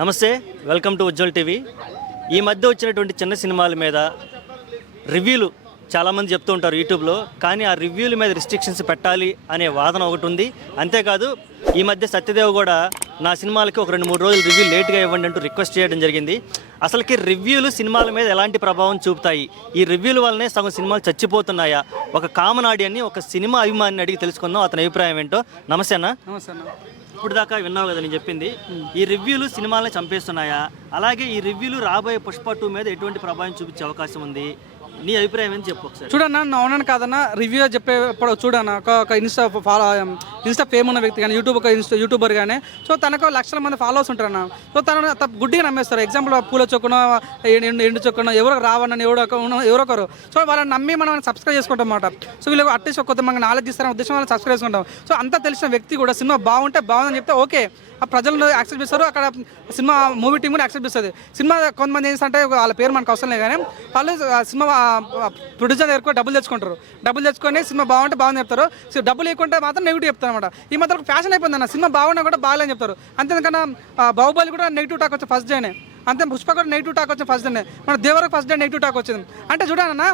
నమస్తే, welcome to Ujjwal TV. ఈ మధ్య వచ్చినటువంటి చిన్న సినిమాల మీద రివ్యూలు చాలామంది చెప్తూ ఉంటారు యూట్యూబ్లో. కానీ ఆ రివ్యూల మీద రిస్ట్రిక్షన్స్ పెట్టాలి అనే వాదన ఒకటి ఉంది. అంతేకాదు ఈ మధ్య సత్యదేవ్ కూడా నా సినిమాలకి ఒక 2-3 రోజులు రివ్యూ లేట్గా ఇవ్వండి అంటూ రిక్వెస్ట్ చేయడం జరిగింది. అసలుకి రివ్యూలు సినిమాల మీద ఎలాంటి ప్రభావం చూపుతాయి? ఈ రివ్యూల వల్లనే సగం సినిమాలు చచ్చిపోతున్నాయా? ఒక కామన్ ఆడియన్ని, ఒక సినిమా అభిమానిని అడిగి తెలుసుకుందాం అతని అభిప్రాయం ఏంటో. నమస్తే అన్న. నమస్తే అన్న. ఇప్పుడు దాకా విన్నావు కదా నేను చెప్పింది. ఈ రివ్యూలు సినిమాలను చంపేస్తున్నాయా? అలాగే ఈ రివ్యూలు రాబోయే పుష్ప 2 మీద ఎటువంటి ప్రభావం చూపించే అవకాశం ఉంది? నీ అభిప్రాయం ఏంటి చెప్పు ఒకసారి. చూడన్నా, అవునని కాదన్నా, రివ్యూ చెప్పేప్పుడు చూడన్నా, ఒక ఇన్స్టా ఫేమ్ ఉన్న వ్యక్తి కానీ, యూట్యూబర్ కానీ, సో తనకు లక్షల మంది ఫాలోవర్స్ ఉంటారన్న. సో తను గుడ్డిగా నమ్మేస్తారు. ఎగ్జాంపుల్ పూల చొక్కున, ఎండు చొక్కున ఎవరో రావన్న ఎవరొకరు, సో వాళ్ళని నమ్మి మనం సబ్స్క్రైబ్ చేసుకుంటాం అన్నమాట. సో వీళ్ళు అట్లీస్ట్ కొత్త మనకి నాలెడ్జ్ ఇస్తారనే ఉద్దేశం వాళ్ళని సబ్స్క్రైబ్ చేసుకుంటాం. సో అంతా తెలిసిన వ్యక్తి కూడా సినిమా బాగుంటే బాగుందని చెప్తే ఓకే, ఆ ప్రజలను యాక్సెప్ట్ చేస్తారు. అక్కడ సినిమా మూవీ టీం కూడా యాక్సెప్ట్ చేస్తుంది. సినిమా కొంతమంది ఏంటంటే వాళ్ళ పేరు మనకు అవసరం లేదు, కానీ వాళ్ళు సినిమా ప్రొడ్యూసర్ దగ్గర డబ్బులు తెచ్చుకుంటారు. డబ్బులు తెచ్చుకొని సినిమా బాగుంటే బాగుంది చెప్తారు. సో డబ్బులు లేకుంటే మాత్రం నెగిటివ్ చెప్తారు అనమాట. ఈ మాత్రం ఫ్యాషన్ అయిపోయింది అన్న. సినిమా బాగున్నా కూడా బాగాలేని చెప్తారు. అంతేకాకుండా బాహుబలి కూడా నెగిటివ్ టాక్ వచ్చింది ఫస్ట్ డేనే. అంతే పుష్ప కూడా నెగిటివ్ టాక్ వచ్చింది ఫస్ట్ డేనే. మన దేవరకు ఫస్ట్ డే నెగిటివ్ టాక్ వచ్చింది. అంటే చూడాలన్నా,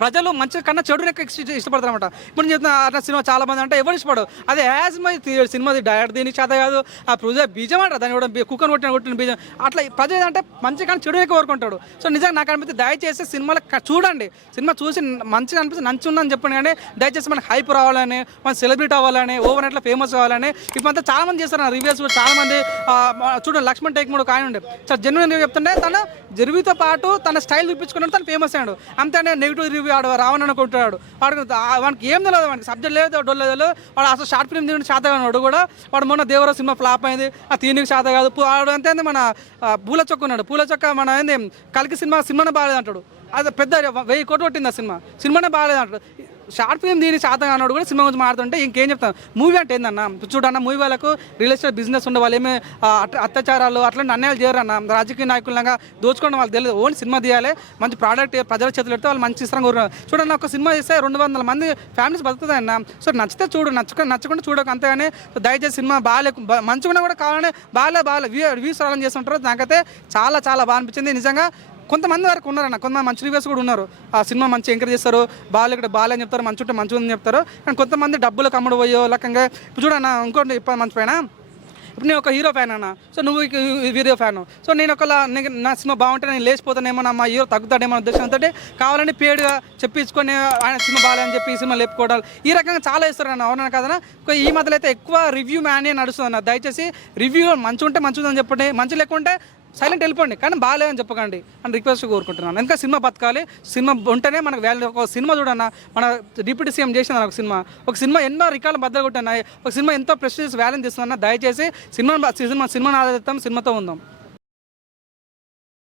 ప్రజలు మంచి కన్నా చెడుని ఎక్కువ ఇష్టపడతారు అనమాట. ఇప్పుడు నేను చెప్తున్నా, సినిమా చాలా మంది అంటే ఎవరు ఇష్టపడరు. అదే యాజ్ మై సినిమాది డైరెక్ట్ దీనికి చేత కాదు, ఆ ప్రొడ్యూసర్ బీజం అంటారు దాన్ని కూడా, కుక్కను కొట్టిన బీజం. అట్లా ప్రజలు ఏంటంటే మంచి కానీ చెడు ఎక్కువ కోరుకుంటాడు. సో నిజంగా నాకు అనిపిస్తే దయచేసి సినిమాలు చూడండి. సినిమా చూసి మంచిగా అనిపిస్తే మంచి ఉందని చెప్పండి, కానీ దయచేసి మనకి హైప్ రావాలని, మన సెలబ్రిటీ అవ్వాలని, ఓవర్ నెట్లో ఫేమస్ కావాలని ఇప్పుడు చాలా మంది చేస్తారు. రివ్యూస్ కూడా చాలా మంది చూడండి. లక్ష్మణ్ టేక్ మూడు ఆయన ఉండే చాలా జెన్యున్ రివ్యూ చెప్తుంటే, తను రివ్యూతో పాటు తన స్టైల్ చూపించుకున్నాడు, తను ఫేమస్ అయ్యాడు. అంతేనే నెగిటివ్ రివ్యూ ఆడు రావణ్ అనుకుంటాడు. వాడికి ఏం తెలియదు, వాడికి సబ్జెక్ట్ లేదు, డొల్ లేదు. వాడు అసలు షార్ట్ ఫిల్మ్ తీయడం చేత కాదు కూడా. వాడు మొన్న దేవర సినిమా ఫ్లాప్ అయింది, ఆ తీనికి చేత కాదు. వాడు అంతే మన పూల చొక్క ఉన్నాడు. పూల చొక్క మన ఏంది కలికి సినిమానే బాగాలేదు అంటాడు. అది పెద్ద 1000 కోట్లు కొట్టింది ఆ సినిమానే బాగాలేదు అంటాడు. షార్ట్ ఫిల్మ్ దీని శాతం అన్నాడు కూడా సినిమా గురించి మాట్లాడుతుంటే ఇంకేం చెప్తాను. మూవీ అంటే ఏందన్న, చూడన్న, మూవీ వాళ్ళకు రియల్ ఎస్టేట్ బిజినెస్ ఉండే వాళ్ళు ఏమి అత్యాచారాలు అట్లాంటి అన్యాయాలు చేయరు అన్న. రాజకీయ నాయకులంగా దోచుకోవడం వాళ్ళకి తెలియదు. ఓన్లీ సినిమా తీయాలి, మంచి ప్రోడక్ట్ ప్రజల చేతులు పెడితే వాళ్ళు మంచి ఇష్టంగా కోరుకున్నారు. చూడన్న, ఒక సినిమా చేస్తే 200 మంది ఫ్యామిలీస్ బతుకుతుంది అన్న. సో నచ్చితే చూడు, నచ్చకుండా చూడక అంతేగాని దయచేసి సినిమా మంచిగా కూడా కావాలని బాగాలే వ్యూస్ రావాలని చేస్తుంటారు. నాకైతే చాలా బాగా అనిపించింది నిజంగా. కొంతమంది వరకు ఉన్నారన్న, కొంతమంది మంచి రివ్యూస్ కూడా ఉన్నారు. ఆ సినిమా మంచి ఎంకరేజ్ చేస్తారు, ఇక్కడ బాగాలని చెప్తారు, మంచి ఉంటే మంచిగా ఉందని చెప్తారు. కానీ కొంతమంది డబ్బులు కమ్ముడు పోయో లకంగా. ఇప్పుడు చూడన్న, ఇంకోటి ఇప్పుడు మంచి పైన, ఇప్పుడు నేను ఒక హీరో ఫ్యాన్ అన్న. సో నువ్వు హీరో ఫ్యాను. సో నేను నా సినిమా బాగుంటే నేను లేచిపోతానేమో, మా హీరో తగ్గుతాడేమో ఉద్దేశంతో కావాలని పేడుగా చెప్పించుకొని ఆయన సినిమా బాగాలని చెప్పి ఈ సినిమా లేపుకోవడాలు ఈ రకంగా చాలా ఇస్తారు అన్న. అవునా కదన్నా? ఈ మధ్యలో అయితే ఎక్కువ రివ్యూ మ్యానే నడుస్తుంది అన్న. దయచేసి రివ్యూ మంచి ఉంటే మంచిదని చెప్పండి, మంచి లేకుంటే సైలెంట్ వెళ్ళిపోండి, కానీ బాగాలేదని చెప్పకండి అని రిక్వెస్ట్ కోరుకుంటున్నాను. ఇంకా సినిమా బతకాలి, సినిమా ఉంటేనే మనకు వాల్యూ. ఒక సినిమా చూడన్న, మన డిప్యూటీ సీఎం చేసిన ఒక సినిమా ఎన్నో రికార్డులు బద్దలు కొట్టున్నాయి. ఒక సినిమా ఎంతో ప్రెస్టీజియస్ వాల్యూని తీస్తుందన్న. దయచేసి సినిమాని ఆదరిస్తాం, సినిమాతో ఉందాం.